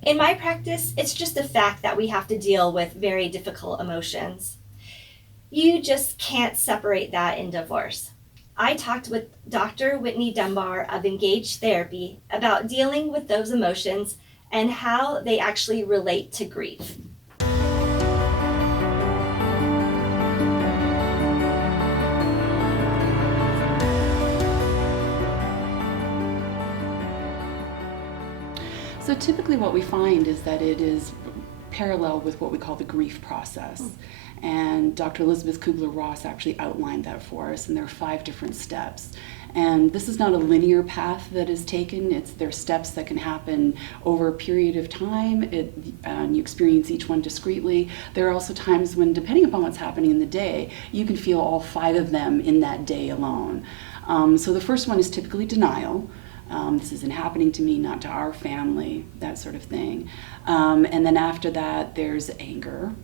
In my practice, it's just a fact that we have to deal with very difficult emotions. You just can't separate that in divorce. I talked with Dr. Whitney Dunbar of Engage Therapy about dealing with those emotions and how they actually relate to grief. So typically what we find is that it is parallel with what we call the grief process. And Dr. Elizabeth Kubler-Ross actually outlined that for us, and there are 5 different steps. And this is not a linear path that is taken. There are steps that can happen over a period of time, and you experience each one discreetly. There are also times when, depending upon what's happening in the day, you can feel all 5 of them in that day alone. So the first one is typically denial. This isn't happening to me, not to our family, that sort of thing. And then after that, there's anger,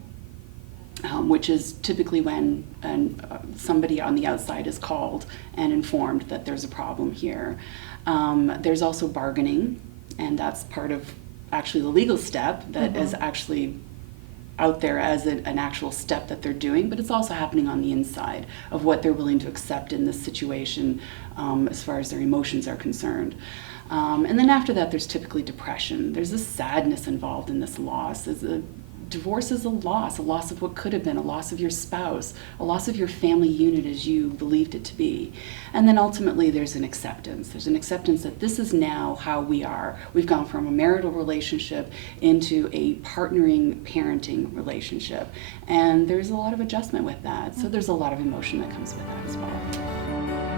which is typically when somebody on the outside is called and informed that there's a problem here. There's also bargaining, and that's part of actually the legal step that is actually out there as an actual step that they're doing, but it's also happening on the inside of what they're willing to accept in this situation as far as their emotions are concerned. And then after that, there's typically depression. There's a sadness involved in this loss. Divorce is a loss of what could have been, a loss of your spouse, a loss of your family unit as you believed it to be. And then ultimately there's an acceptance. There's an acceptance that this is now how we are. We've gone from a marital relationship into a partnering parenting relationship. And there's a lot of adjustment with that. So there's a lot of emotion that comes with that as well.